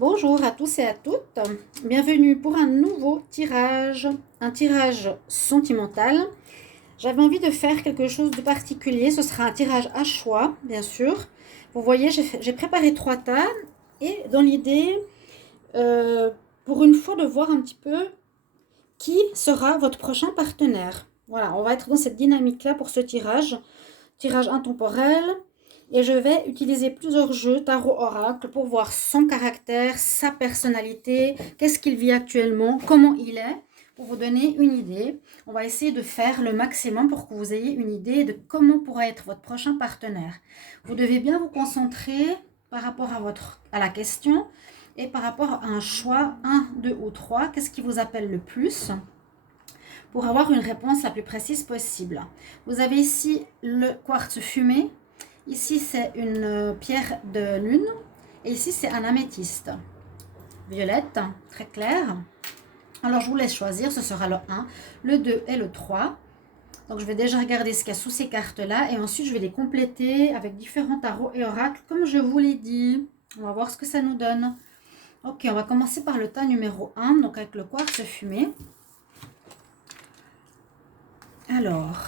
Bonjour à tous et à toutes, bienvenue pour un nouveau tirage, un tirage sentimental. J'avais envie de faire quelque chose de particulier, ce sera un tirage à choix, bien sûr. Vous voyez, j'ai préparé 3 tas et dans l'idée, pour une fois, de voir un petit peu qui sera votre prochain partenaire. Voilà, on va être dans cette dynamique-là pour ce tirage intemporel. Et je vais utiliser plusieurs jeux tarot-oracle pour voir son caractère, sa personnalité, qu'est-ce qu'il vit actuellement, comment il est, pour vous donner une idée. On va essayer de faire le maximum pour que vous ayez une idée de comment pourrait être votre prochain partenaire. Vous devez bien vous concentrer par rapport à la question et par rapport à un choix 1, 2 ou 3. Qu'est-ce qui vous appelle le plus pour avoir une réponse la plus précise possible. Vous avez ici le quartz fumé. Ici, c'est une pierre de lune. Et ici, c'est un améthyste. Violette, très clair. Alors, je vous laisse choisir. Ce sera le 1, le 2 et le 3. Donc, je vais déjà regarder ce qu'il y a sous ces cartes-là. Et ensuite, je vais les compléter avec différents tarots et oracles, comme je vous l'ai dit. On va voir ce que ça nous donne. Ok, on va commencer par le tas numéro 1, donc avec le quartz fumé. Alors,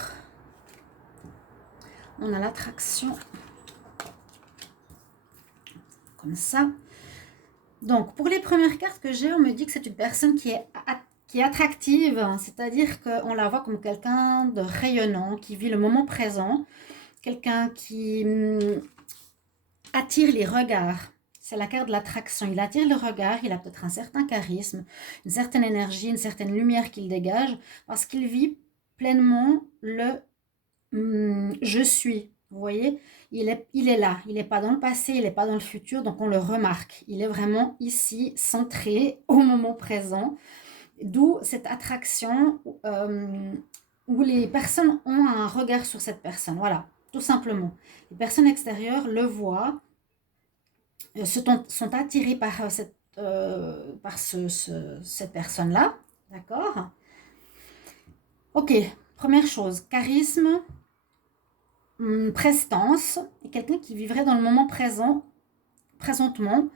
on a l'attraction comme ça. Donc, pour les premières cartes que j'ai, on me dit que c'est une personne qui est attractive, c'est-à-dire qu'on la voit comme quelqu'un de rayonnant, qui vit le moment présent, quelqu'un qui attire les regards. C'est la carte de l'attraction. Il attire le regard, il a peut-être un certain charisme, une certaine énergie, une certaine lumière qu'il dégage, parce qu'il vit pleinement le je suis. Vous voyez, il est là, il n'est pas dans le passé, il n'est pas dans le futur, donc on le remarque. Il est vraiment ici, centré au moment présent, d'où cette attraction où les personnes ont un regard sur cette personne. Voilà, tout simplement. Les personnes extérieures le voient, sont attirées par cette personne-là. D'accord. Ok, première chose, charisme, prestance, quelqu'un qui vivrait dans le moment présent, présentement,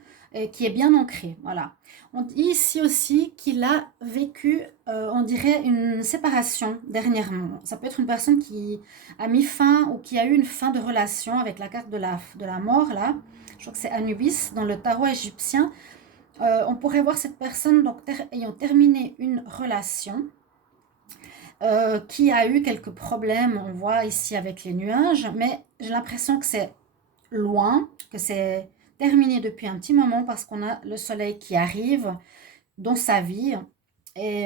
qui est bien ancré. Voilà. On dit ici aussi qu'il a vécu, on dirait, une séparation dernièrement. Ça peut être une personne qui a mis fin ou qui a eu une fin de relation avec la carte de la mort, là. Je crois que c'est Anubis dans le tarot égyptien. On pourrait voir cette personne donc, ayant terminé une relation. Qui a eu quelques problèmes, on voit ici avec les nuages, mais j'ai l'impression que c'est loin, que c'est terminé depuis un petit moment parce qu'on a le soleil qui arrive dans sa vie et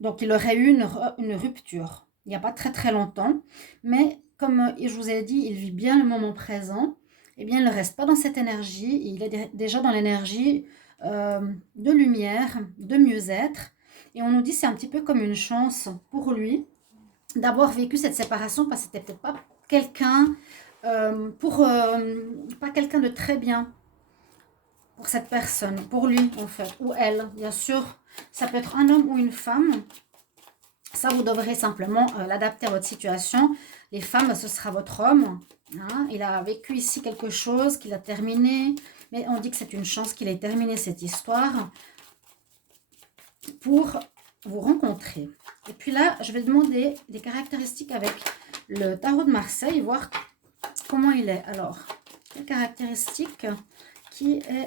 donc il aurait eu une rupture il n'y a pas très très longtemps, mais comme je vous ai dit, il vit bien le moment présent, et bien il ne reste pas dans cette énergie, il est déjà dans l'énergie de lumière, de mieux-être. Et on nous dit c'est un petit peu comme une chance pour lui d'avoir vécu cette séparation parce que c'était peut-être pas quelqu'un pas quelqu'un de très bien pour cette personne, pour lui en fait, ou elle, bien sûr. Ça peut être un homme ou une femme. Ça, vous devrez simplement l'adapter à votre situation. Les femmes, ce sera votre homme. Hein. Il a vécu ici quelque chose qu'il a terminé, mais on dit que c'est une chance qu'il ait terminé cette histoire pour vous rencontrer. Et puis là, je vais demander des caractéristiques avec le tarot de Marseille, voir comment il est. Alors, quelles caractéristiques, qui est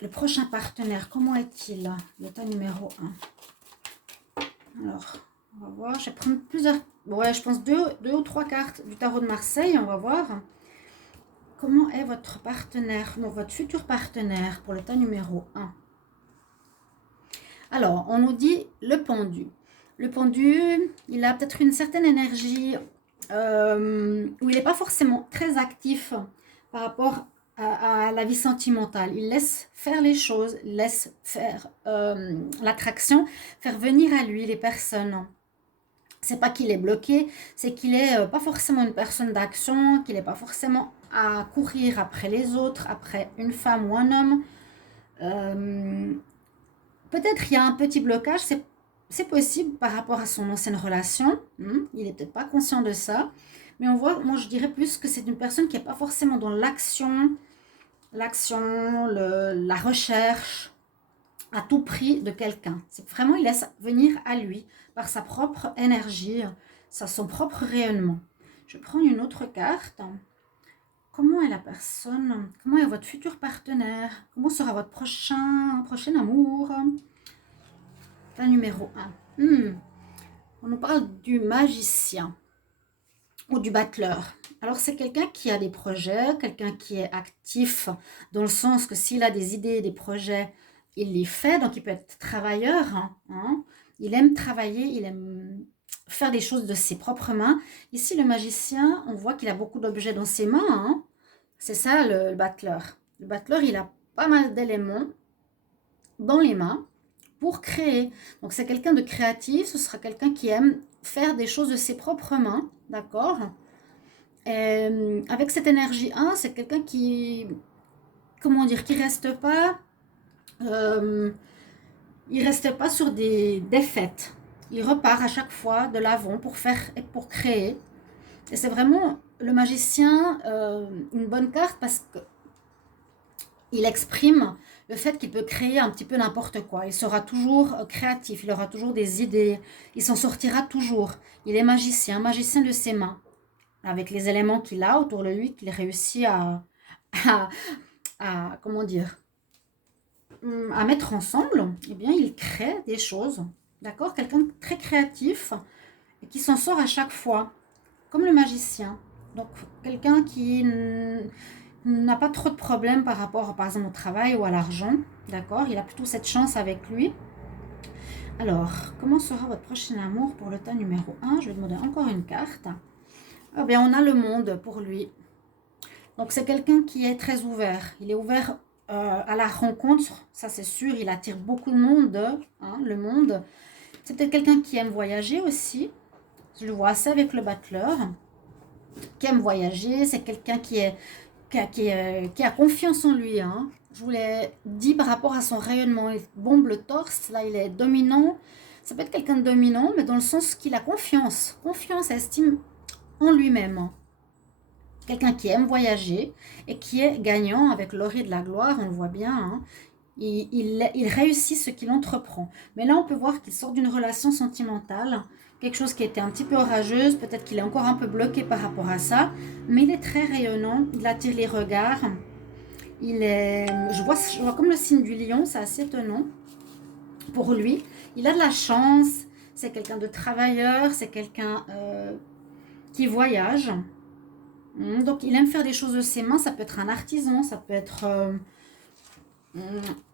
le prochain partenaire, comment est-il? Le tas numéro 1. Alors, on va voir, je vais prendre plusieurs, ouais, je pense deux ou trois cartes du tarot de Marseille, on va voir. Comment est votre partenaire, non, votre futur partenaire pour le tas numéro 1. Alors, on nous dit le pendu. Le pendu, il a peut-être une certaine énergie où il n'est pas forcément très actif par rapport à la vie sentimentale. Il laisse faire les choses, il laisse faire l'attraction, faire venir à lui les personnes. C'est pas qu'il est bloqué, c'est qu'il n'est pas forcément une personne d'action, qu'il n'est pas forcément à courir après les autres, après une femme ou un homme. Peut-être il y a un petit blocage, c'est possible par rapport à son ancienne relation. Il n'est peut-être pas conscient de ça. Mais on voit, moi je dirais plus que c'est une personne qui n'est pas forcément dans l'action, l'action, la recherche à tout prix de quelqu'un. C'est vraiment, il laisse venir à lui par sa propre énergie, son propre rayonnement. Je vais prendre une autre carte. Comment est la personne? Comment est votre futur partenaire? Comment sera votre prochain amour? La numéro 1. On nous parle du magicien ou du battleur. Alors c'est quelqu'un qui a des projets, quelqu'un qui est actif dans le sens que s'il a des idées, des projets, il les fait, donc il peut être travailleur. Hein. Il aime travailler, il aime faire des choses de ses propres mains. Ici le magicien, on voit qu'il a beaucoup d'objets dans ses mains. Hein. C'est ça le battleur. Le battleur, il a pas mal d'éléments dans les mains pour créer. Donc c'est quelqu'un de créatif, ce sera quelqu'un qui aime faire des choses de ses propres mains, d'accord? Avec cette énergie 1, c'est quelqu'un qui, comment dire, qui reste pas, il reste pas sur des défaites. Il repart à chaque fois de l'avant pour faire et pour créer. Et c'est vraiment le magicien une bonne carte parce que il exprime le fait qu'il peut créer un petit peu n'importe quoi. Il sera toujours créatif, il aura toujours des idées, il s'en sortira toujours. Il est magicien de ses mains. Avec les éléments qu'il a autour de lui, qu'il réussit à, comment dire, à mettre ensemble, eh bien, il crée des choses. D'accord? Quelqu'un de très créatif et qui s'en sort à chaque fois, comme le magicien. Donc, quelqu'un qui n'a pas trop de problèmes par rapport, par exemple, au travail ou à l'argent. D'accord? Il a plutôt cette chance avec lui. Alors, comment sera votre prochain amour pour le tas numéro 1? Je vais demander encore une carte. Eh bien, on a le monde pour lui. Donc, c'est quelqu'un qui est très ouvert. Il est ouvert à la rencontre, ça c'est sûr. Il attire beaucoup de monde, hein, le monde. C'est peut-être quelqu'un qui aime voyager aussi. Je le vois assez avec le battleur. Qui aime voyager. C'est quelqu'un qui a confiance en lui. Hein. Je vous l'ai dit par rapport à son rayonnement. Il bombe le torse. Là, il est dominant. Ça peut être quelqu'un de dominant, mais dans le sens qu'il a confiance. Confiance, estime en lui-même. Quelqu'un qui aime voyager et qui est gagnant avec l'or et de la gloire, on le voit bien. Hein. Il réussit ce qu'il entreprend. Mais là, on peut voir qu'il sort d'une relation sentimentale, quelque chose qui était un petit peu orageuse, peut-être qu'il est encore un peu bloqué par rapport à ça, mais il est très rayonnant, il attire les regards. Je vois comme le signe du lion, c'est assez étonnant pour lui. Il a de la chance, c'est quelqu'un de travailleur, c'est quelqu'un qui voyage. Donc il aime faire des choses de ses mains, ça peut être un artisan, ça peut être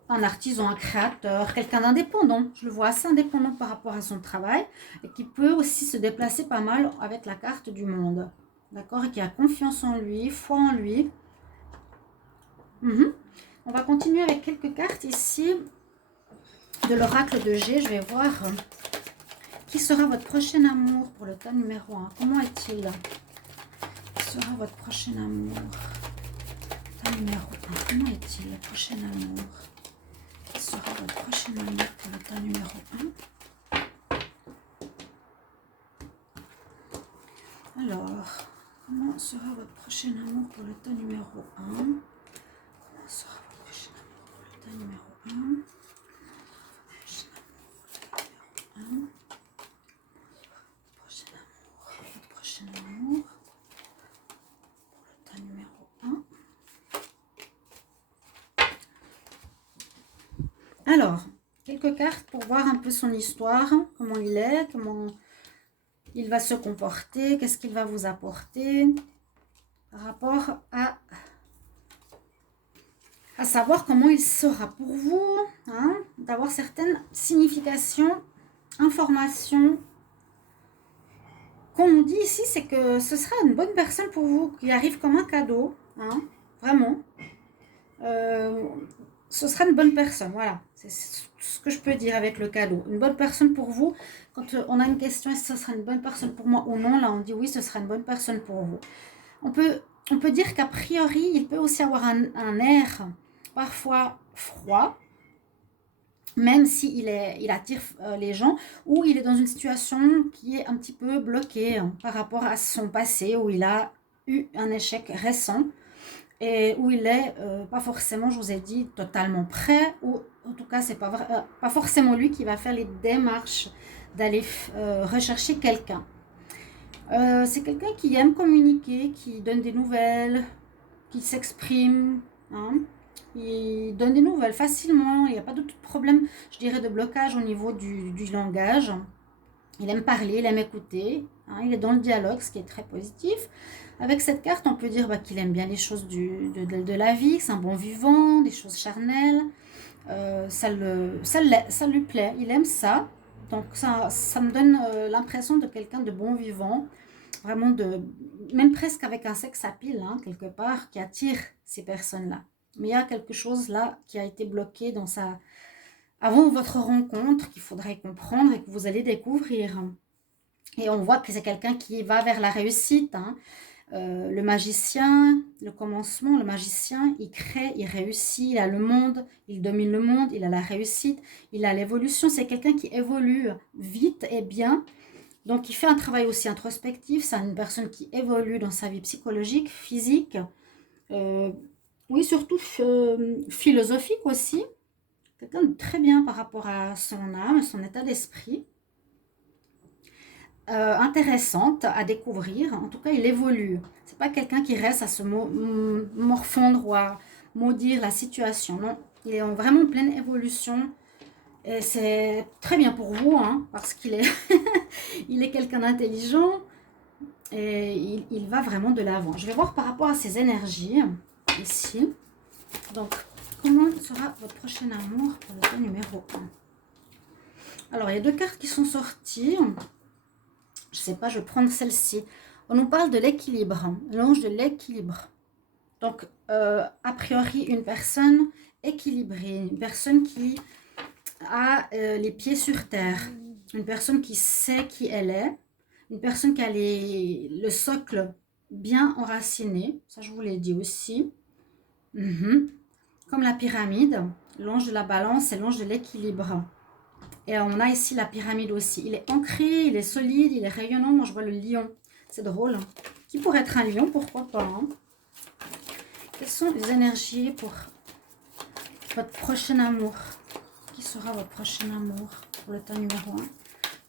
un artisan, un créateur, quelqu'un d'indépendant. Je le vois assez indépendant par rapport à son travail et qui peut aussi se déplacer pas mal avec la carte du monde. D'accord? Et qui a confiance en lui, foi en lui. On va continuer avec quelques cartes ici de l'oracle de G. Je vais voir qui sera votre prochain amour pour le tas numéro 1. Comment est-il? Sera votre prochain amour? Tas numéro 1. Comment est-il le prochain amour? Qui sera votre prochain amour pour le tas numéro 1? Alors, comment sera votre prochain amour pour le tas numéro 1? Comment sera votre prochain amour pour le tas numéro 1? Prochain amour, votre prochain amour. Alors, quelques cartes pour voir un peu son histoire, comment il est, comment il va se comporter, qu'est-ce qu'il va vous apporter par rapport à savoir comment il sera pour vous, hein, d'avoir certaines significations, informations. Qu'on nous dit ici, c'est que ce sera une bonne personne pour vous, qui arrive comme un cadeau, hein, vraiment. Ce sera une bonne personne, voilà. C'est ce que je peux dire avec le cadeau. Une bonne personne pour vous. Quand on a une question, est-ce que ce sera une bonne personne pour moi ou non, là on dit oui, ce sera une bonne personne pour vous. On peut dire qu'a priori, il peut aussi avoir un air parfois froid, même s'il il attire les gens, ou il est dans une situation qui est un petit peu bloquée hein, par rapport à son passé, où il a eu un échec récent. et où il est pas forcément, je vous ai dit, totalement prêt, ou en tout cas, c'est pas forcément lui qui va faire les démarches d'aller rechercher quelqu'un. C'est quelqu'un qui aime communiquer, qui donne des nouvelles, qui s'exprime, hein. Il donne des nouvelles facilement, il n'y a pas de problème, je dirais, de blocage au niveau du langage. Il aime parler, il aime écouter, hein, il est dans le dialogue, ce qui est très positif. Avec cette carte, on peut dire qu'il aime bien les choses de la vie, que c'est un bon vivant, des choses charnelles. Ça lui plaît, il aime ça. Donc ça me donne l'impression de quelqu'un de bon vivant, vraiment même presque avec un sex appeal, hein, quelque part, qui attire ces personnes-là. Mais il y a quelque chose là qui a été bloqué avant votre rencontre, qu'il faudrait comprendre et que vous allez découvrir. Et on voit que c'est quelqu'un qui va vers la réussite, hein. Le magicien, le commencement, le magicien, il crée, il réussit, il a le monde, il domine le monde, il a la réussite, il a l'évolution. C'est quelqu'un qui évolue vite et bien. Donc, il fait un travail aussi introspectif. C'est une personne qui évolue dans sa vie psychologique, physique, euh, oui, surtout philosophique aussi. Quelqu'un de très bien par rapport à son âme, son état d'esprit. Intéressante à découvrir. En tout cas, il évolue. C'est pas quelqu'un qui reste à se morfondre ou à maudire la situation. Non, il est vraiment en pleine évolution. Et c'est très bien pour vous, hein, parce qu'il est, il est quelqu'un d'intelligent et il va vraiment de l'avant. Je vais voir par rapport à ses énergies ici. Donc, comment sera votre prochain amour pour le thème numéro 1? Alors, il y a deux cartes qui sont sorties. Je sais pas, je vais prendre celle-ci. On nous parle de l'équilibre, l'ange de l'équilibre. Donc, a priori, une personne équilibrée, une personne qui a les pieds sur terre, une personne qui sait qui elle est, une personne qui a le socle bien enraciné, ça je vous l'ai dit aussi. Comme la pyramide, l'ange de la balance et l'ange de l'équilibre. Et on a ici la pyramide aussi. Il est ancré, il est solide, il est rayonnant. Moi, je vois le lion. C'est drôle. Qui pourrait être un lion? Pourquoi pas, hein? Quelles sont les énergies pour votre prochain amour? Qui sera votre prochain amour pour le temps numéro 1?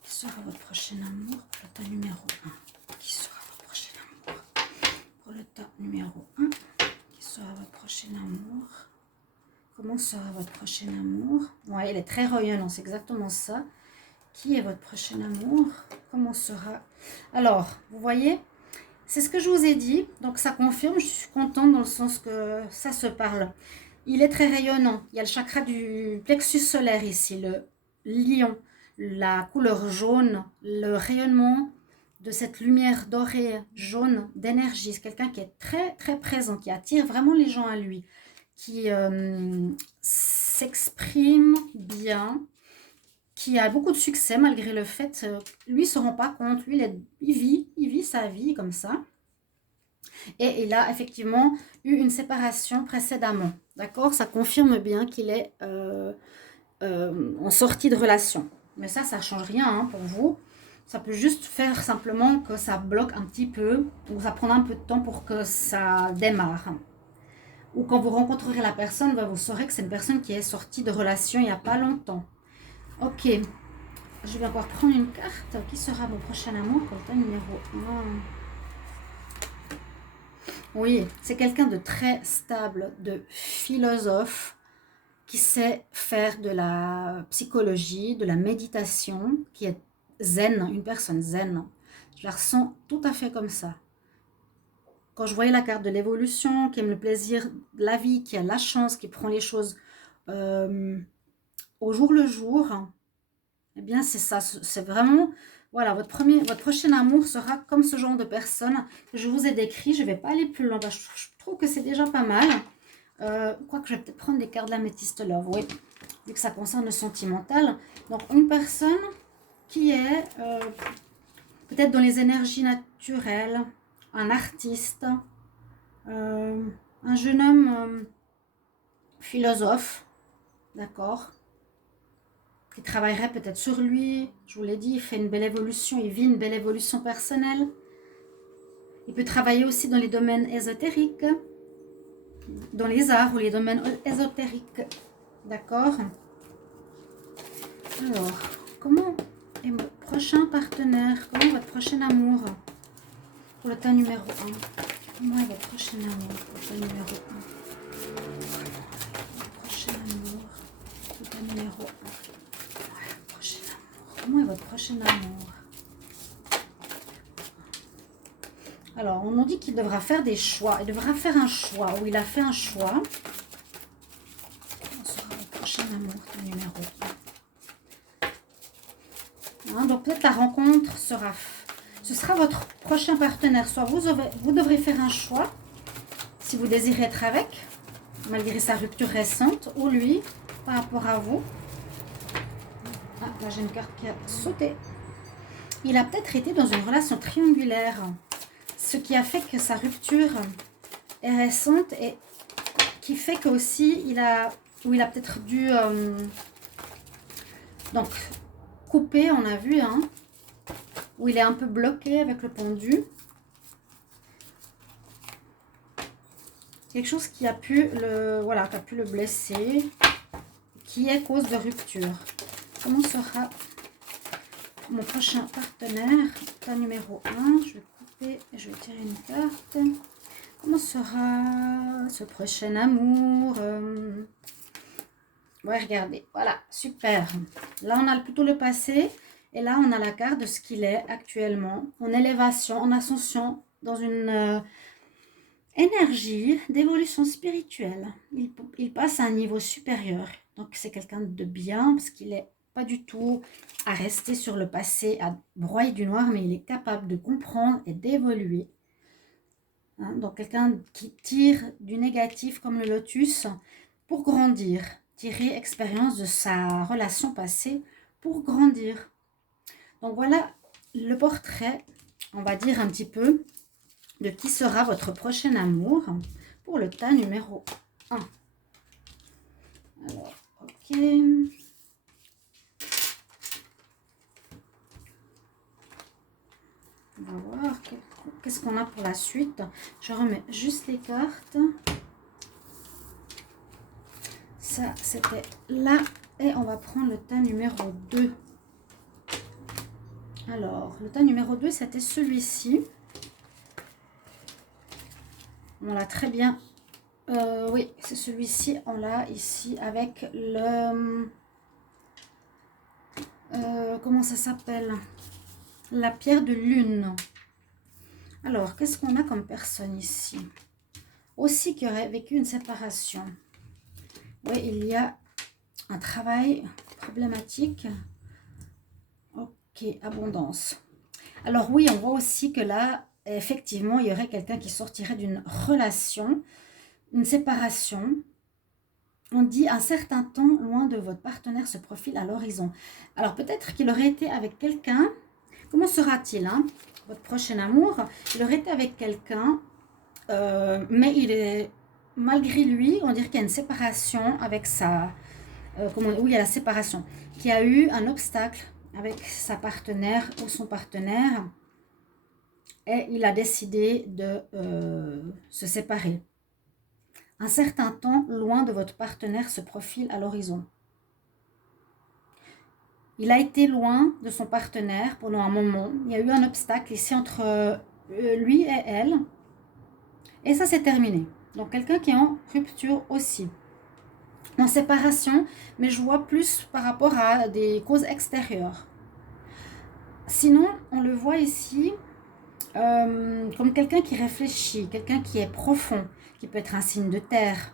Qui sera votre prochain amour pour le temps numéro 1? Qui sera votre prochain amour pour le temps numéro 1? Qui sera votre prochain amour? Comment sera votre prochain amour? Ouais, il est très rayonnant, c'est exactement ça. Qui est votre prochain amour? Comment sera? Alors, vous voyez, c'est ce que je vous ai dit. Donc, ça confirme, je suis contente dans le sens que ça se parle. Il est très rayonnant. Il y a le chakra du plexus solaire ici, le lion, la couleur jaune, le rayonnement de cette lumière dorée, jaune, d'énergie. C'est quelqu'un qui est très, très présent, qui attire vraiment les gens à lui, qui s'exprime bien, qui a beaucoup de succès malgré le fait, lui ne se rend pas compte, lui il vit sa vie comme ça. Et il a effectivement eu une séparation précédemment, d'accord? Ça confirme bien qu'il est en sortie de relation. Mais ça ne change rien, hein, pour vous. Ça peut juste faire simplement que ça bloque un petit peu, ou ça prend un peu de temps pour que ça démarre. Ou quand vous rencontrerez la personne, vous saurez que c'est une personne qui est sortie de relation il n'y a pas longtemps. Ok, je vais encore prendre une carte. Qui sera mon prochain amour pour le thème numéro 1? Oui, c'est quelqu'un de très stable, de philosophe, qui sait faire de la psychologie, de la méditation, qui est zen, une personne zen. Je la ressens tout à fait comme ça. Quand je voyais la carte de l'évolution, qui aime le plaisir de la vie, qui a la chance, qui prend les choses au jour le jour, eh bien c'est ça, c'est vraiment, voilà, votre prochain amour sera comme ce genre de personne que je vous ai décrit. Je ne vais pas aller plus loin, je trouve que c'est déjà pas mal. Quoique je vais peut-être prendre des cartes de la Métiste Love, oui, vu que ça concerne le sentimental. Donc une personne qui est peut-être dans les énergies naturelles, un artiste, un jeune homme philosophe, d'accord, qui travaillerait peut-être sur lui. Je vous l'ai dit, il fait une belle évolution, il vit une belle évolution personnelle. Il peut travailler aussi dans les domaines ésotériques. dans les arts ou les domaines ésotériques. D'accord? Alors, comment est votre prochain partenaire? Comment est votre prochain amour? Pour le tas numéro 1. Comment est votre prochain amour? Pour le tas numéro 1. Prochain amour. Le tas numéro 1. Comment est votre prochain amour? Alors, on nous dit qu'il devra faire des choix. Il devra faire un choix, ou il a fait un choix. Comment sera votre prochain amour, ton numéro 1? Hein, donc, peut-être la rencontre sera... Ce sera votre prochain partenaire. Soit vous devrez faire un choix, si vous désirez être avec, malgré sa rupture récente, ou lui, par rapport à vous. Ah, là, j'ai une carte qui a sauté. Il a peut-être été dans une relation triangulaire. Ce qui a fait que sa rupture est récente et qui fait qu'aussi il a peut-être dû donc couper, on a vu, hein, où il est un peu bloqué avec le pendu. Quelque chose qui a pu le blesser, qui est cause de rupture. Comment sera mon prochain partenaire? Pas numéro 1, je vais couper et je vais tirer une carte. Comment sera ce prochain amour? Ouais, regardez, voilà, super. Là, on a plutôt le passé. Et là, on a la carte de ce qu'il est actuellement, en élévation, en ascension, dans une énergie d'évolution spirituelle. Il passe à un niveau supérieur. Donc, c'est quelqu'un de bien, parce qu'il n'est pas du tout à rester sur le passé, à broyer du noir, mais il est capable de comprendre et d'évoluer. Hein, donc, quelqu'un qui tire du négatif comme le lotus pour grandir, tirer expérience de sa relation passée pour grandir. Donc voilà le portrait, on va dire un petit peu, de qui sera votre prochain amour pour le tas numéro 1. Alors, ok. On va voir qu'est-ce qu'on a pour la suite. Je remets juste les cartes. Ça, c'était là. Et on va prendre le tas numéro 2. Alors, le tas numéro 2, c'était celui-ci. On l'a très bien. Oui, c'est celui-ci. On l'a ici avec le... comment ça s'appelle? La pierre de lune. Alors, qu'est-ce qu'on a comme personne ici? Aussi qui aurait vécu une séparation. Oui, il y a un travail problématique. Ok, abondance. Alors oui, on voit aussi que là, effectivement, il y aurait quelqu'un qui sortirait d'une relation, une séparation. On dit un certain temps loin de votre partenaire se profile à l'horizon. Alors peut-être qu'il aurait été avec quelqu'un. Comment sera-t-il, hein, votre prochain amour? Il aurait été avec quelqu'un, mais il est, malgré lui, on dirait qu'il y a une séparation avec sa... oui, il y a la séparation. Qui a eu un obstacle avec sa partenaire ou son partenaire. Et il a décidé de se séparer. Un certain temps loin de votre partenaire se profile à l'horizon. Il a été loin de son partenaire pendant un moment. Il y a eu un obstacle ici entre lui et elle. Et ça s'est terminé. Donc quelqu'un qui est en rupture aussi. En séparation, mais je vois plus par rapport à des causes extérieures. Sinon, on le voit ici comme quelqu'un qui réfléchit, quelqu'un qui est profond, qui peut être un signe de terre,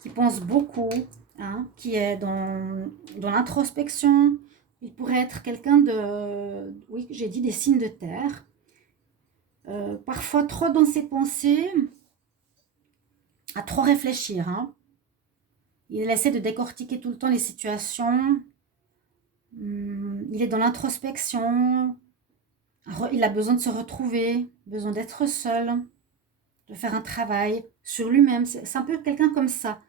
qui pense beaucoup, hein, qui est dans l'introspection. Il pourrait être quelqu'un de, oui, j'ai dit des signes de terre. Parfois trop dans ses pensées, à trop réfléchir. Hein. Il essaie de décortiquer tout le temps les situations. Il est dans l'introspection. Il a besoin de se retrouver, besoin d'être seul, de faire un travail sur lui-même. C'est un peu quelqu'un comme ça.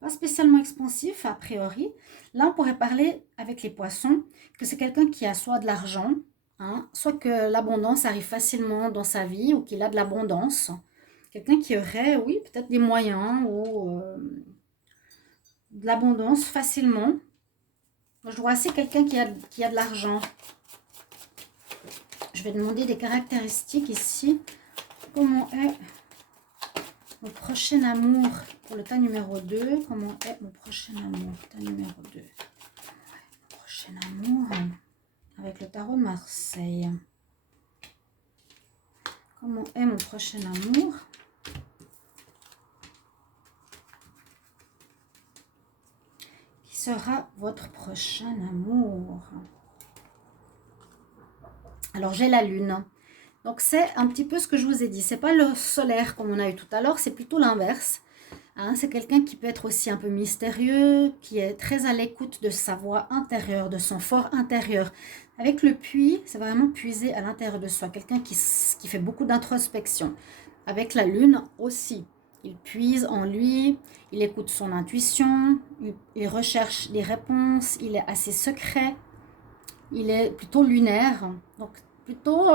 Pas spécialement expansif, a priori. Là, on pourrait parler avec les poissons que c'est quelqu'un qui a soit de l'argent, hein, soit que l'abondance arrive facilement dans sa vie ou qu'il a de l'abondance, Quelqu'un qui aurait, oui, peut-être des moyens ou de l'abondance facilement. Je vois assez quelqu'un qui a de l'argent. Je vais demander des caractéristiques ici. Comment est mon prochain amour pour le tas numéro 2? Comment est mon prochain amour? Tas numéro 2. Mon prochain amour avec le tarot de Marseille. Comment est mon prochain amour? Qui sera votre prochain amour? Alors, j'ai la lune. Donc, c'est un petit peu ce que je vous ai dit. C'est pas le solaire comme on a eu tout à l'heure, c'est plutôt l'inverse. Hein, c'est quelqu'un qui peut être aussi un peu mystérieux, qui est très à l'écoute de sa voix intérieure, de son fort intérieur. Avec le puits, c'est vraiment puiser à l'intérieur de soi. Quelqu'un qui fait beaucoup d'introspection. Avec la lune aussi. Il puise en lui, il écoute son intuition, il recherche des réponses, il est assez secret. Il est plutôt lunaire, donc plutôt,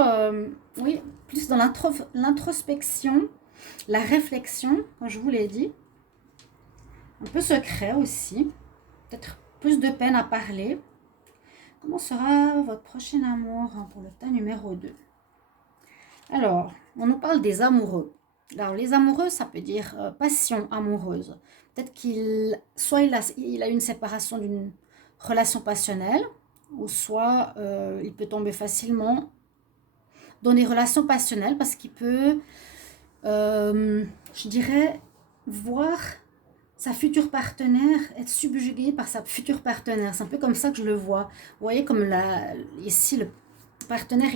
oui, plus dans l'introspection, la réflexion, comme je vous l'ai dit. Un peu secret aussi, peut-être plus de peine à parler. Comment sera votre prochain amour pour le tas numéro 2? Alors, on nous parle des amoureux. Alors, les amoureux, ça peut dire passion amoureuse. Peut-être soit il a une séparation d'une relation passionnelle, ou soit il peut tomber facilement dans des relations passionnelles parce qu'il peut, je dirais, voir sa future partenaire être subjuguée par sa future partenaire. C'est un peu comme ça que je le vois. Vous voyez comme ici, le partenaire,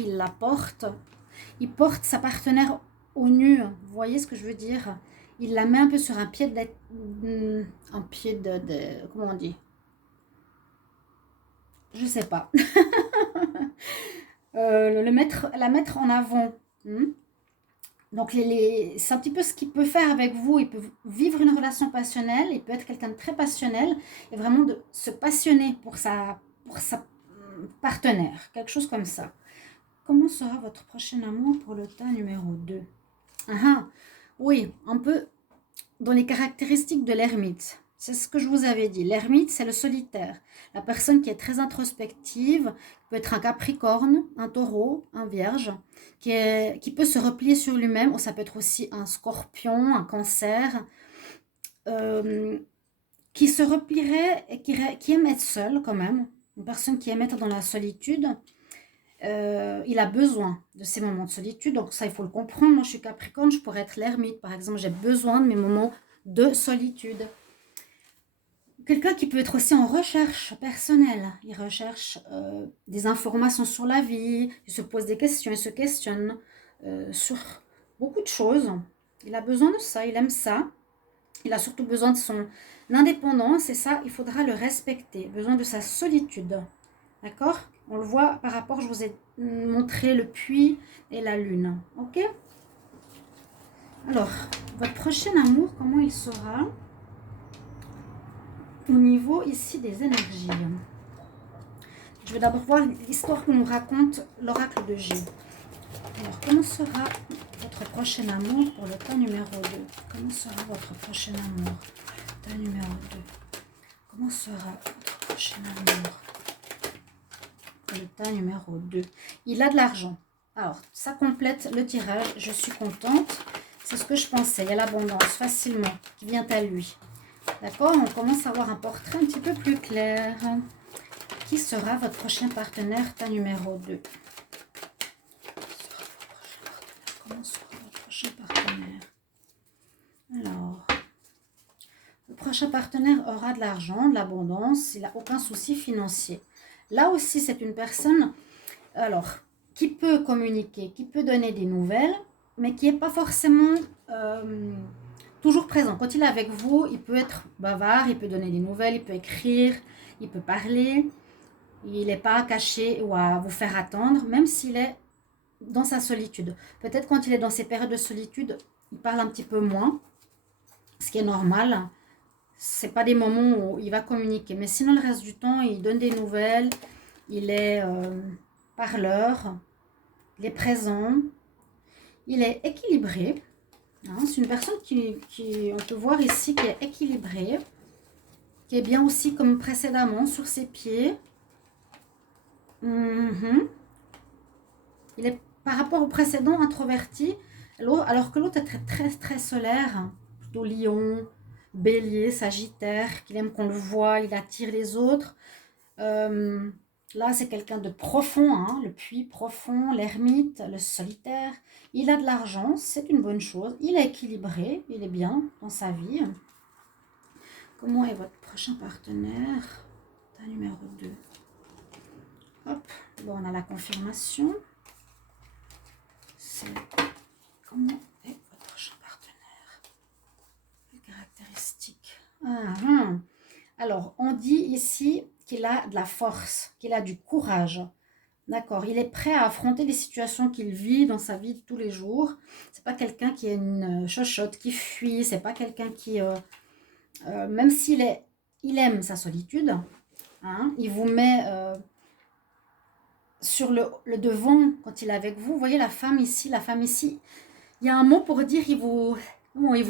il porte sa partenaire au nu. Vous voyez ce que je veux dire? Il la met un peu sur un pied comment on dit? Je sais pas. La mettre en avant. Donc, c'est un petit peu ce qu'il peut faire avec vous. Il peut vivre une relation passionnelle. Il peut être quelqu'un de très passionnel et vraiment de se passionner pour sa partenaire. Quelque chose comme ça. Comment sera votre prochain amour pour le tas numéro 2? Oui, un peu dans les caractéristiques de l'ermite. C'est ce que je vous avais dit. L'ermite, c'est le solitaire. La personne qui est très introspective, peut être un capricorne, un taureau, un vierge, qui peut se replier sur lui-même, ou ça peut être aussi un scorpion, un cancer, qui se replierait et qui aime être seul quand même. Une personne qui aime être dans la solitude. Il a besoin de ces moments de solitude, donc ça il faut le comprendre. Moi je suis capricorne, je pourrais être l'ermite par exemple, j'ai besoin de mes moments de solitude. Quelqu'un qui peut être aussi en recherche personnelle, il recherche des informations sur la vie, il se pose des questions, il se questionne sur beaucoup de choses. Il a besoin de ça, il aime ça. Il a surtout besoin de son indépendance et ça, il faudra le respecter. Besoin de sa solitude. D'accord? On le voit par rapport, je vous ai montré le puits et la lune. Ok? Alors, votre prochain amour, comment il sera au niveau ici des énergies? Je vais d'abord voir l'histoire que nous raconte l'oracle de G. Alors, comment sera votre prochain amour pour le tas numéro 2? Comment sera votre prochain amour? Tas numéro 2. Comment sera votre prochain amour? Le tas numéro 2. Il a de l'argent. Alors, ça complète le tirage. Je suis contente. C'est ce que je pensais. Il y a l'abondance facilement qui vient à lui. D'accord? On commence à avoir un portrait un petit peu plus clair. Qui sera votre prochain partenaire, tas numéro 2? Comment sera votre prochain partenaire? Alors, le prochain partenaire aura de l'argent, de l'abondance. Il n'a aucun souci financier. Là aussi, c'est une personne qui peut communiquer, qui peut donner des nouvelles, mais qui n'est pas forcément toujours présent. Quand il est avec vous, il peut être bavard, il peut donner des nouvelles, il peut écrire, il peut parler. Il n'est pas caché ou à vous faire attendre, même s'il est dans sa solitude. Peut-être quand il est dans ses périodes de solitude, il parle un petit peu moins, ce qui est normal. Ce n'est pas des moments où il va communiquer. Mais sinon, le reste du temps, il donne des nouvelles, il est parleur, il est présent, il est équilibré. Hein, c'est une personne on peut voir ici, qui est équilibrée, qui est bien aussi comme précédemment sur ses pieds. Mhm. Il est par rapport au précédent introverti, alors que l'autre est très, très, très solaire, plutôt lion, bélier, sagittaire, qu'il aime qu'on le voit, il attire les autres. Euh, Là, c'est quelqu'un de profond, hein, le puits profond, l'ermite, le solitaire. Il a de l'argent, c'est une bonne chose. Il est équilibré, il est bien dans sa vie. Comment est votre prochain partenaire? Ta numéro 2. Hop, bon, on a la confirmation. C'est comment est votre prochain partenaire? Les caractéristiques. Alors, on dit ici qu'il a de la force, qu'il a du courage. D'accord, il est prêt à affronter les situations qu'il vit dans sa vie de tous les jours. C'est pas quelqu'un qui est une chochotte, qui fuit. C'est pas quelqu'un qui, même il aime sa solitude, hein, il vous met sur le devant quand il est avec vous. Vous voyez la femme ici, il y a un mot pour dire il vous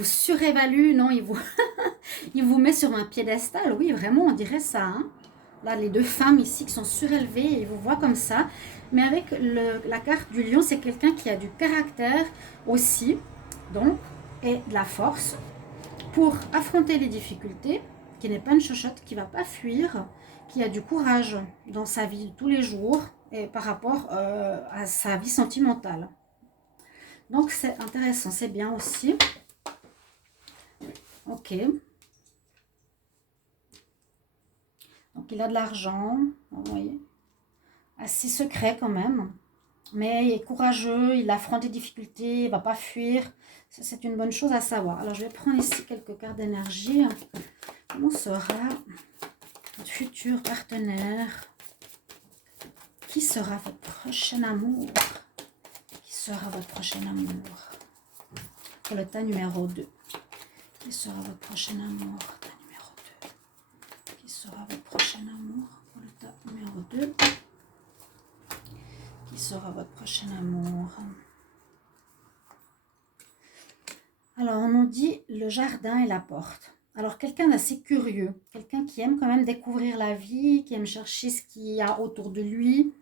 surévalue, non, il vous met sur un piédestal. Oui, vraiment, on dirait ça. Hein. Là, les deux femmes ici qui sont surélevées, et ils vous voient comme ça. Mais avec la carte du lion, c'est quelqu'un qui a du caractère aussi, donc, et de la force pour affronter les difficultés, qui n'est pas une chochotte, qui ne va pas fuir, qui a du courage dans sa vie de tous les jours et par rapport à sa vie sentimentale. Donc, c'est intéressant, c'est bien aussi. Ok. Donc, il a de l'argent, vous voyez. Assez secret quand même. Mais il est courageux, il affronte les difficultés, il ne va pas fuir. C'est une bonne chose à savoir. Alors, je vais prendre ici quelques cartes d'énergie. Comment sera votre futur partenaire? Qui sera votre prochain amour? Qui sera votre prochain amour? Pour le tas numéro 2. Qui sera votre prochain amour? Tas numéro 2. Qui sera votre prochain amour? Pour le tas numéro 2. Qui sera votre prochain amour? Alors, on nous dit le jardin et la porte. Alors, quelqu'un d'assez curieux, quelqu'un qui aime quand même découvrir la vie, qui aime chercher ce qu'il y a autour de lui.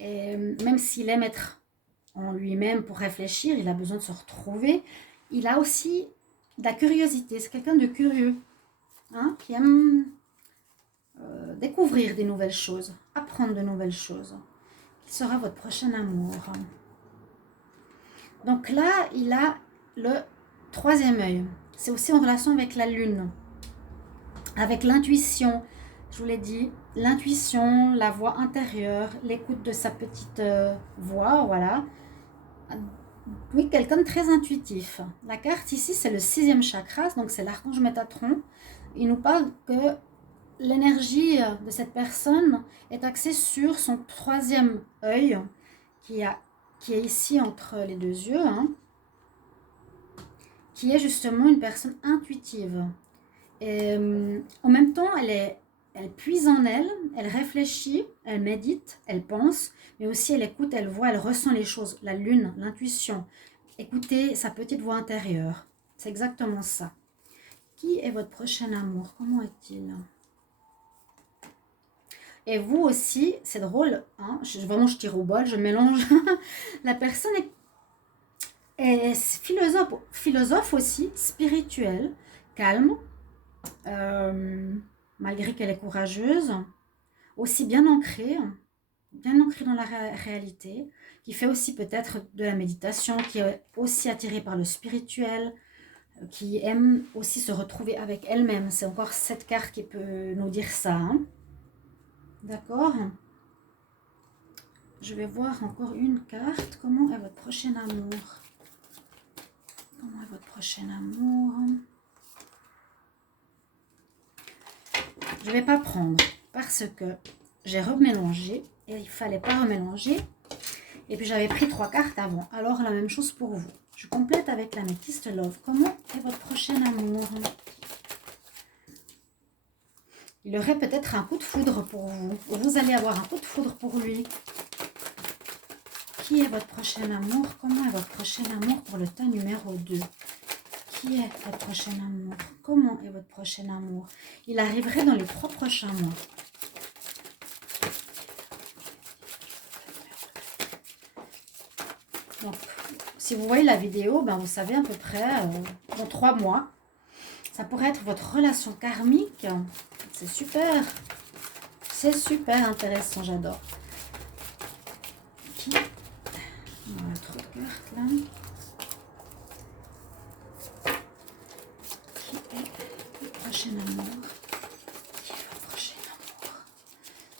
Et même s'il aime être en lui-même pour réfléchir, il a besoin de se retrouver. Il a aussi de la curiosité. C'est quelqu'un de curieux, hein, qui aime découvrir des nouvelles choses, apprendre de nouvelles choses. Qui sera votre prochain amour? Donc là, il a le troisième œil. C'est aussi en relation avec la lune, avec l'intuition. Je vous l'ai dit, l'intuition, la voix intérieure, l'écoute de sa petite voix, voilà. Oui, quelqu'un de très intuitif. La carte ici, c'est le 6e chakra, donc c'est l'archange Métatron. Il nous parle que l'énergie de cette personne est axée sur son troisième œil, qui est ici entre les deux yeux, hein, qui est justement une personne intuitive. Et en même temps, elle puise en elle, elle réfléchit, elle médite, elle pense, mais aussi elle écoute, elle voit, elle ressent les choses, la lune, l'intuition. Écoutez sa petite voix intérieure. C'est exactement ça. Qui est votre prochain amour? Comment est-il? Et vous aussi, c'est drôle, hein, vraiment je tire au bol, je mélange. La personne est philosophe aussi, spirituelle, calme, malgré qu'elle est courageuse, aussi bien ancrée dans la réalité, qui fait aussi peut-être de la méditation, qui est aussi attirée par le spirituel, qui aime aussi se retrouver avec elle-même. C'est encore cette carte qui peut nous dire ça. Hein. D'accord? Je vais voir encore une carte. Comment est votre prochain amour? Comment est votre prochain amour? Je ne vais pas prendre parce que j'ai remélangé et il ne fallait pas remélanger. Et puis j'avais pris 3 cartes avant. Alors la même chose pour vous. Je complète avec l'améthyste Love. Comment est votre prochain amour? Il aurait peut-être un coup de foudre pour vous. Ou vous allez avoir un coup de foudre pour lui. Qui est votre prochain amour? Comment est votre prochain amour pour le tas numéro 2? Qui est votre prochain amour? Comment est votre prochain amour? Il arriverait dans les 3 prochains mois. Donc, si vous voyez la vidéo, ben vous savez à peu près, dans 3 mois, ça pourrait être votre relation karmique. C'est super. C'est super intéressant, j'adore. Qui? On a trop de cartes là. Qui est le prochain amour? Qui est votre prochain amour?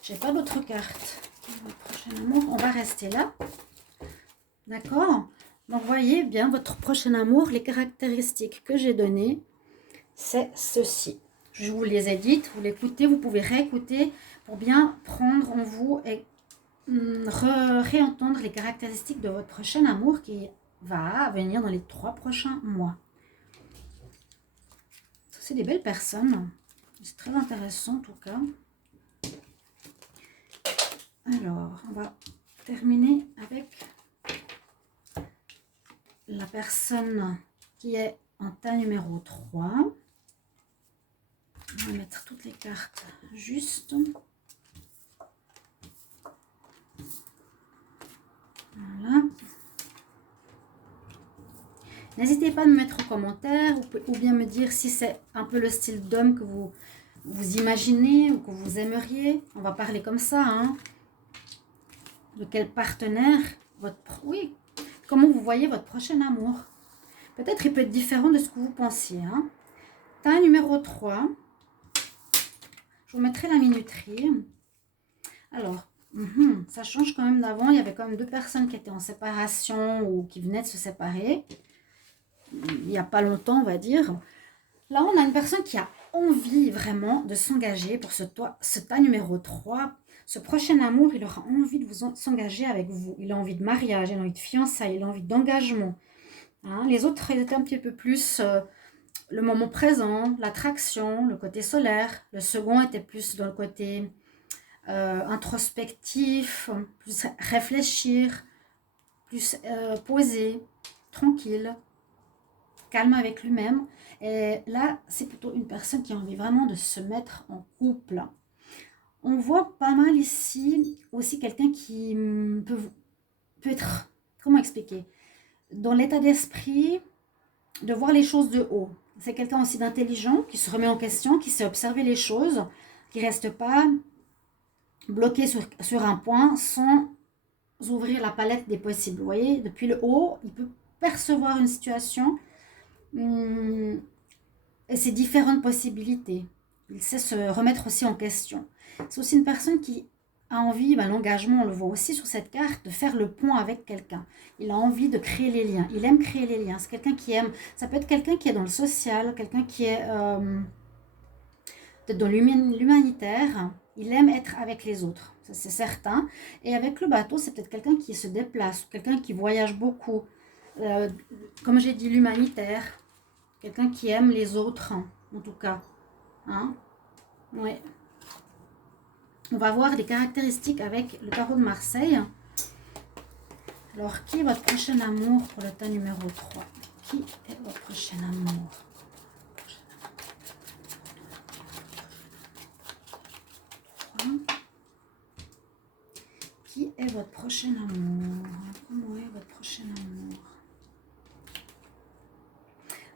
J'ai pas d'autres cartes. Qui est votre prochain amour? On va rester là. D'accord? Donc, voyez bien votre prochain amour, les caractéristiques que j'ai données, c'est ceci. Je vous les ai dites, vous l'écoutez, vous pouvez réécouter pour bien prendre en vous et réentendre les caractéristiques de votre prochain amour qui va venir dans les 3 prochains mois. C'est des belles personnes. C'est très intéressant en tout cas. Alors, on va terminer avec la personne qui est en tas numéro 3. On va mettre toutes les cartes juste. Voilà. N'hésitez pas à me mettre en commentaire ou bien me dire si c'est un peu le style d'homme que vous imaginez ou que vous aimeriez. On va parler comme ça. Hein. De quel partenaire, oui, comment vous voyez votre prochain amour. Peut-être il peut être différent de ce que vous pensiez. Hein. Tas numéro 3. Je vous mettrai la minuterie. Alors, ça change quand même d'avant. Il y avait quand même 2 personnes qui étaient en séparation ou qui venaient de se séparer. Il n'y a pas longtemps, on va dire. Là, on a une personne qui a envie vraiment de s'engager pour ce tas numéro 3. Ce prochain amour, il aura envie de s'engager avec vous. Il a envie de mariage, il a envie de fiançailles, il a envie d'engagement. Hein, les autres, ils étaient un petit peu plus le moment présent, l'attraction, le côté solaire. Le second était plus dans le côté introspectif, plus réfléchir, plus posé, tranquille, calme avec lui-même. Et là, c'est plutôt une personne qui a envie vraiment de se mettre en couple. On voit pas mal ici aussi quelqu'un qui peut être, comment expliquer, dans l'état d'esprit de voir les choses de haut. C'est quelqu'un aussi d'intelligent, qui se remet en question, qui sait observer les choses, qui ne reste pas bloqué sur un point sans ouvrir la palette des possibles. Vous voyez, depuis le haut, il peut percevoir une situation et ses différentes possibilités. Il sait se remettre aussi en question. C'est aussi une personne qui a envie, l'engagement, on le voit aussi sur cette carte, de faire le pont avec quelqu'un. Il a envie de créer les liens. Il aime créer les liens. C'est quelqu'un qui aime. Ça peut être quelqu'un qui est dans le social, quelqu'un qui est dans l'humanitaire. Il aime être avec les autres, ça c'est certain. Et avec le bateau, c'est peut-être quelqu'un qui se déplace, quelqu'un qui voyage beaucoup. Comme j'ai dit, l'humanitaire. Quelqu'un qui aime les autres, en tout cas. Hein? Ouais. On va voir les caractéristiques avec le tarot de Marseille. Alors, qui est votre prochain amour pour le tas numéro 3? Qui est votre prochain amour? Qui est votre prochain amour? Comment est votre prochain amour?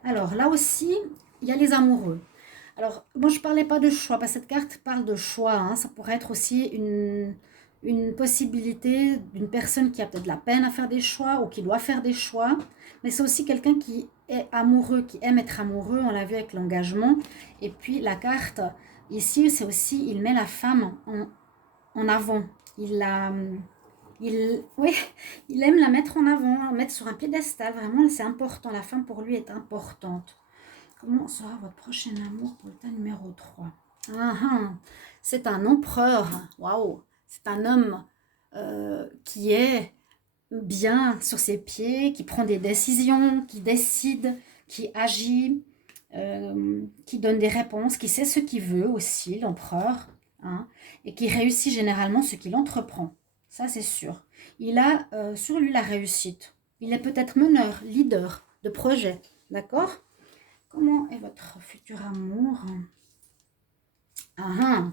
Alors, là aussi, il y a les amoureux. Alors, moi, je ne parlais pas de choix, parce que cette carte parle de choix. Hein. Ça pourrait être aussi une possibilité d'une personne qui a peut-être de la peine à faire des choix ou qui doit faire des choix. Mais c'est aussi quelqu'un qui est amoureux, qui aime être amoureux. On l'a vu avec l'engagement. Et puis, la carte, ici, c'est aussi, il met la femme en avant. Il aime la mettre en avant, la mettre sur un piédestal. Vraiment, c'est important. La femme, pour lui, est importante. Comment sera votre prochain amour pour le tas numéro 3? C'est un empereur. Waouh! C'est un homme qui est bien sur ses pieds, qui prend des décisions, qui décide, qui agit, qui donne des réponses, qui sait ce qu'il veut aussi, l'empereur, hein, et qui réussit généralement ce qu'il entreprend. Ça, c'est sûr. Il a sur lui la réussite. Il est peut-être meneur, leader de projet, d'accord? Comment est votre futur amour? Ah, ah.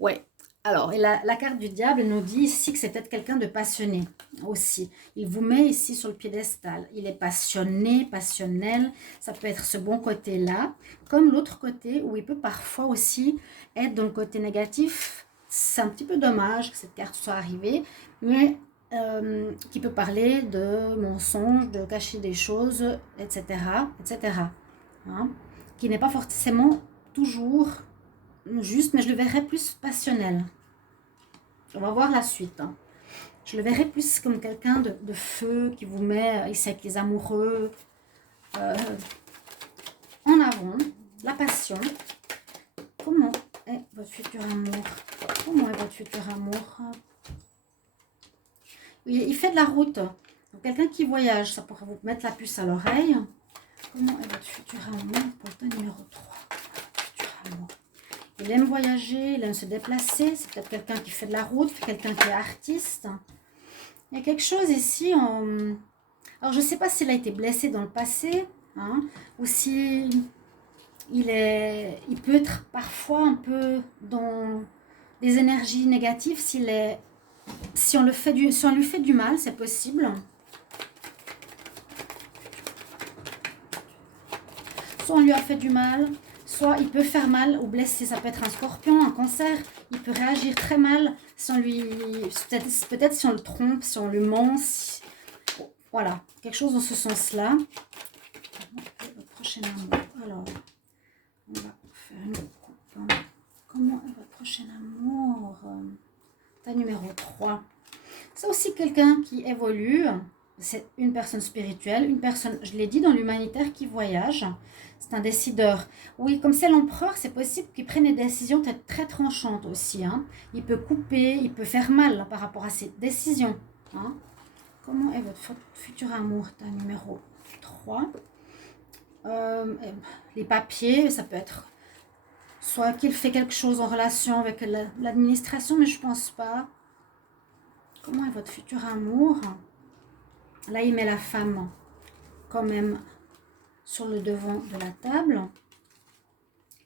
Ouais. Alors, et la carte du diable nous dit ici que c'est peut-être quelqu'un de passionné aussi. Il vous met ici sur le piédestal. Il est passionné, passionnel. Ça peut être ce bon côté-là. Comme l'autre côté où il peut parfois aussi être dans le côté négatif. C'est un petit peu dommage que cette carte soit arrivée, mais qui peut parler de mensonges, de cacher des choses, etc. etc. Hein, qui n'est pas forcément toujours juste, mais je le verrais plus passionnel. On va voir la suite. Hein. Je le verrais plus comme quelqu'un de feu qui vous met ici avec les amoureux en avant. La passion. Comment est votre futur amour? Comment est votre futur amour? Il fait de la route. Donc, quelqu'un qui voyage, ça pourrait vous mettre la puce à l'oreille. Comment est votre futur amour pour le temps numéro 3? Futur amour. Il aime voyager, il aime se déplacer. C'est peut-être quelqu'un qui fait de la route, quelqu'un qui est artiste. Il y a quelque chose ici. Alors, je ne sais pas s'il a été blessé dans le passé, hein, ou si il peut être parfois un peu dans des énergies négatives. Si on lui fait du mal, c'est possible. Soit on lui a fait du mal, soit il peut faire mal ou blesser. Ça peut être un scorpion, un cancer. Il peut réagir très mal si on lui... Peut-être si on le trompe, si on lui ment. Voilà, quelque chose dans ce sens-là. Le prochain amour. Alors, on va faire une coupe. Comment est votre prochain amour? Ta numéro 3. C'est aussi quelqu'un qui évolue. C'est une personne spirituelle, une personne, je l'ai dit, dans l'humanitaire qui voyage. C'est un décideur. Oui, comme c'est l'empereur, c'est possible qu'il prenne des décisions très tranchantes aussi. Hein. Il peut couper, il peut faire mal hein, par rapport à ses décisions. Hein. Comment est votre futur amour? Ta numéro 3. Les papiers, ça peut être soit qu'il fait quelque chose en relation avec l'administration, mais je ne pense pas. Comment est votre futur amour? Là, il met la femme quand même sur le devant de la table.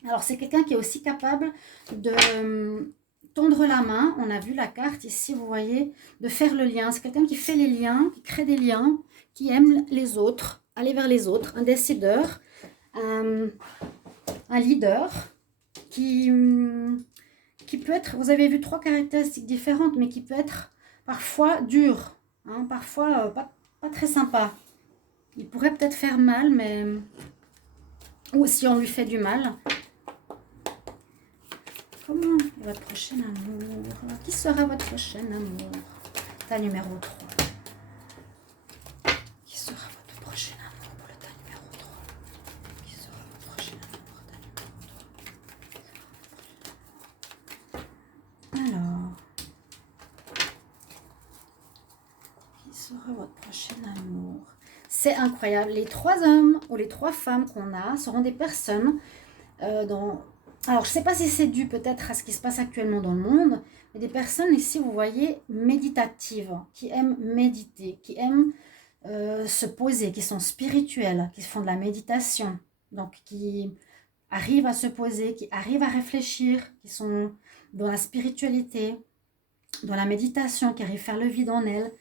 Alors, c'est quelqu'un qui est aussi capable de tendre la main. On a vu la carte ici, vous voyez, de faire le lien. C'est quelqu'un qui fait les liens, qui crée des liens, qui aime les autres, aller vers les autres. Un décideur, un leader qui peut être, vous avez vu 3 caractéristiques différentes, mais qui peut être parfois dur, hein, parfois pas très sympa. Il pourrait peut-être faire mal, mais... Ou si on lui fait du mal. Comment est votre prochain amour? Qui sera votre prochain amour? Ta numéro 3. Qui sera votre prochain amour pour le tas numéro 3? Qui sera votre prochain amour? Ta numéro 3. Alors... sera votre prochain amour? C'est incroyable. Les 3 hommes ou les 3 femmes qu'on a seront des personnes Alors, je ne sais pas si c'est dû peut-être à ce qui se passe actuellement dans le monde, mais des personnes ici, vous voyez, méditatives, qui aiment méditer, qui aiment se poser, qui sont spirituelles, qui font de la méditation, donc qui arrivent à se poser, qui arrivent à réfléchir, qui sont dans la spiritualité, dans la méditation, qui arrivent à faire le vide en elles.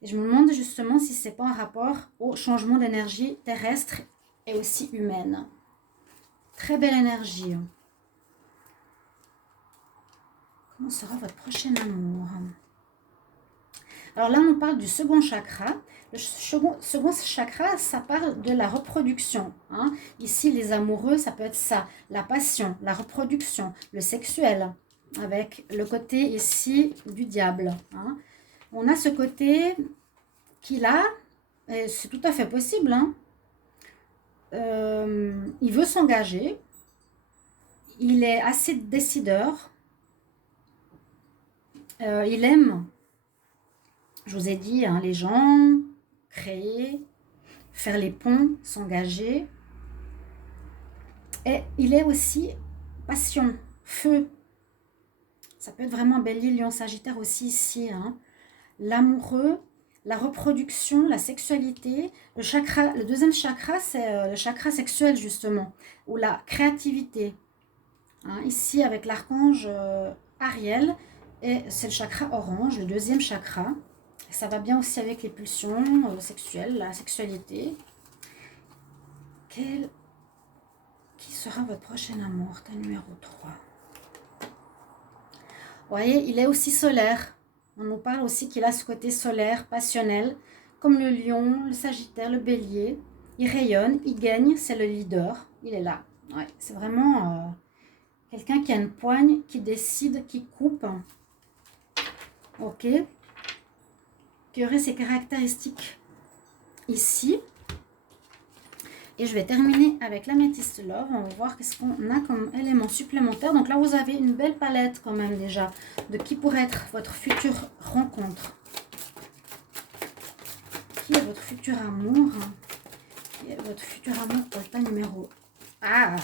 Et je me demande justement si ce n'est pas un rapport au changement d'énergie terrestre et aussi humaine. Très belle énergie. Comment sera votre prochain amour? Alors là, on parle du second chakra. Le second chakra, ça parle de la reproduction. Hein. Ici, les amoureux, ça peut être ça. La passion, la reproduction, le sexuel. Avec le côté ici du diable. Hein. On a ce côté qu'il a, et c'est tout à fait possible, hein. Il veut s'engager, il est assez décideur, il aime, je vous ai dit, hein, les gens, créer, faire les ponts, s'engager, et il est aussi passion, feu. Ça peut être vraiment Bélier, Lion, Sagittaire aussi ici, hein. L'amoureux, la reproduction, la sexualité. Le deuxième chakra, c'est le chakra sexuel justement, ou la créativité. Hein, ici, avec l'archange Ariel, et c'est le chakra orange, le deuxième chakra. Ça va bien aussi avec les pulsions sexuelles, la sexualité. Qui sera votre prochain amour, ta numéro 3? Vous voyez, il est aussi solaire. On nous parle aussi qu'il a ce côté solaire, passionnel, comme le lion, le sagittaire, le bélier. Il rayonne, il gagne, c'est le leader. Il est là. Ouais, c'est vraiment quelqu'un qui a une poigne, qui décide, qui coupe. Ok. Qui aurait ses caractéristiques ici. Et je vais terminer avec l'améthyste love. On va voir qu'est-ce qu'on a comme élément supplémentaire. Donc là, vous avez une belle palette quand même déjà de qui pourrait être votre future rencontre. Qui est votre futur amour? Qui est votre futur amour pour le tas numéro... Bah,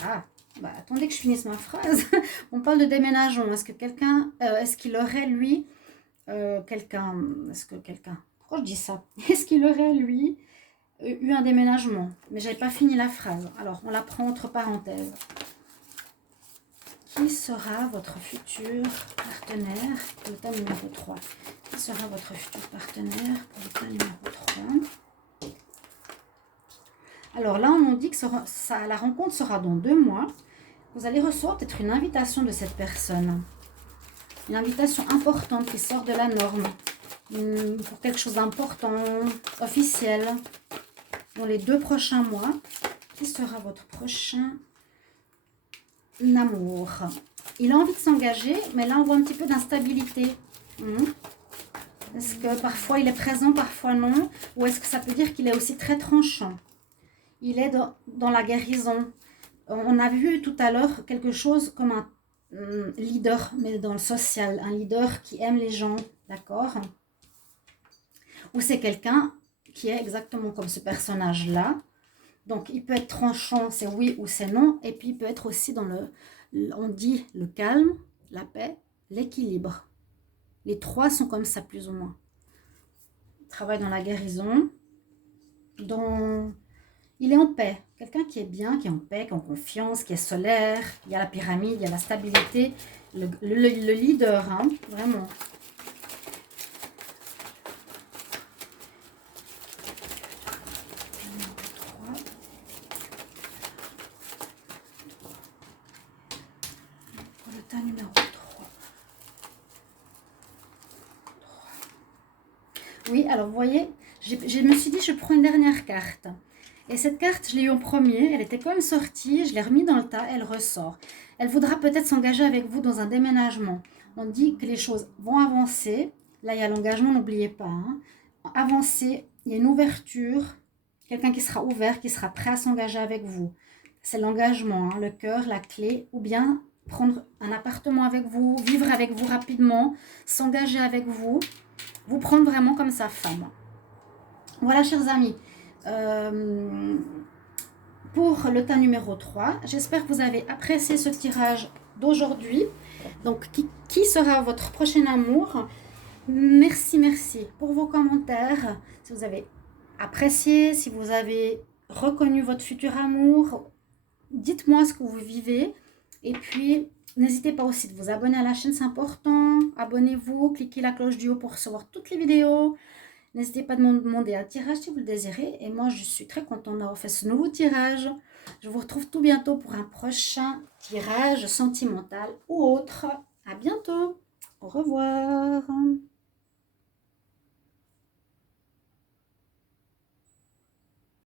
attendez que je finisse ma phrase. On parle de déménagement. Est-ce que quelqu'un... est-ce qu'il aurait, lui... Pourquoi je dis ça? Est-ce qu'il aurait, lui... eu un déménagement, mais j'avais pas fini la phrase. Alors, on la prend entre parenthèses. Qui sera votre futur partenaire pour le tas numéro 3? Qui sera votre futur partenaire pour le tas numéro 3? Alors là, on nous dit que la rencontre sera dans 2 mois. Vous allez recevoir peut-être une invitation de cette personne. Une invitation importante qui sort de la norme. Pour quelque chose d'important, officiel. Dans les 2 prochains mois, qui sera votre prochain amour? Il a envie de s'engager, mais là on voit un petit peu d'instabilité. Est-ce que parfois il est présent, parfois non? Ou est-ce que ça peut dire qu'il est aussi très tranchant? Il est dans la guérison. On a vu tout à l'heure quelque chose comme un leader, mais dans le social. Un leader qui aime les gens, d'accord? Ou c'est quelqu'un qui est exactement comme ce personnage-là. Donc, il peut être tranchant, c'est oui ou c'est non. Et puis, il peut être aussi dans on dit le calme, la paix, l'équilibre. Les 3 sont comme ça, plus ou moins. Il travaille dans la guérison. Il est en paix. Quelqu'un qui est bien, qui est en paix, qui est en confiance, qui est solaire. Il y a la pyramide, il y a la stabilité. Le leader, hein, vraiment. Numéro 3. Oui, alors vous voyez, je me suis dit, je prends une dernière carte. Et cette carte, je l'ai eue en premier, elle était quand même sortie, je l'ai remise dans le tas, elle ressort. Elle voudra peut-être s'engager avec vous dans un déménagement. On dit que les choses vont avancer. Là, il y a l'engagement, n'oubliez pas. Hein. Avancer, il y a une ouverture, quelqu'un qui sera ouvert, qui sera prêt à s'engager avec vous. C'est l'engagement, hein, le cœur, la clé, ou bien prendre un appartement avec vous, vivre avec vous rapidement, s'engager avec vous, vous prendre vraiment comme sa femme. Voilà, chers amis, pour le tas numéro 3, j'espère que vous avez apprécié ce tirage d'aujourd'hui. Donc, qui sera votre prochain amour? Merci pour vos commentaires. Si vous avez apprécié, si vous avez reconnu votre futur amour, dites-moi ce que vous vivez. Et puis, n'hésitez pas aussi de vous abonner à la chaîne, c'est important. Abonnez-vous, cliquez la cloche du haut pour recevoir toutes les vidéos. N'hésitez pas à me demander un tirage si vous le désirez. Et moi, je suis très contente d'avoir fait ce nouveau tirage. Je vous retrouve tout bientôt pour un prochain tirage sentimental ou autre. À bientôt. Au revoir.